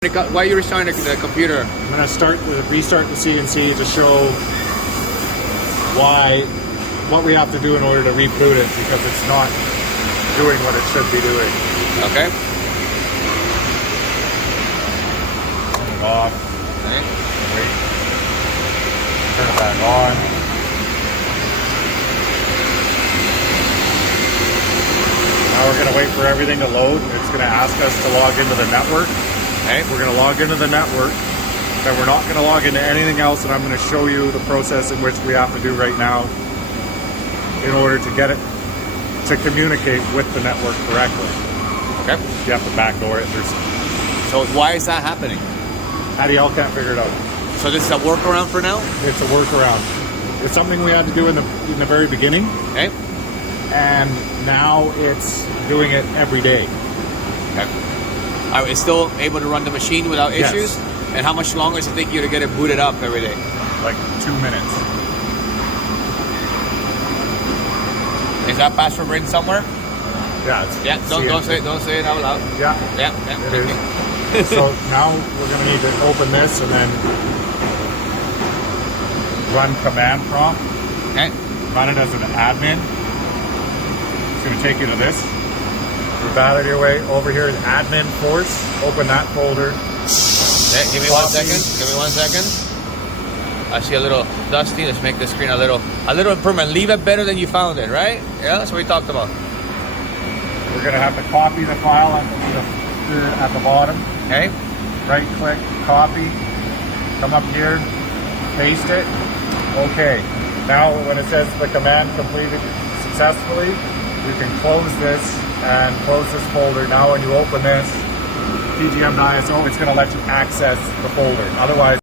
Why are you restarting the computer? I'm going to restart the CNC to show what we have to do in order to reboot it, because it's not doing what it should be doing. Okay. Turn it off. Okay. Wait. Turn it back on. Now we're going to wait for everything to load. It's going to ask us to log into the network. Okay. We're going to log into the network. Then we're not going to log into anything else, and I'm going to show you the process in which we have to do right now in order to get it to communicate with the network correctly. Okay. You have to backdoor it. So why is that happening? ADL can't figure it out. So this is a workaround for now? It's a workaround. It's something we had to do in the very beginning. Okay. And now it's doing it every day. Okay. Are we still able to run the machine without issues? Yes. And how much longer does it take you to get it booted up every day? Like 2 minutes. Is that password written somewhere? Yeah. Don't say it out loud. Yeah. Yeah. It is. So now we're going to need to open this and then run command prompt. Okay. Run it as an admin. It's going to take you to this. Move out of your way. Over here is admin force. Open that folder. Okay, give me 1 second. Give me 1 second. I see a little dusty. Let's make the screen a little improvement. Leave it better than you found it, right? Yeah, that's what we talked about. We're going to have to copy the file at the bottom. Okay. Right click, copy. Come up here, paste it. Okay. Now when it says the command completed successfully, you can close this and close this folder. Now when you open this PGM ISO, it's going to let you access the folder. Otherwise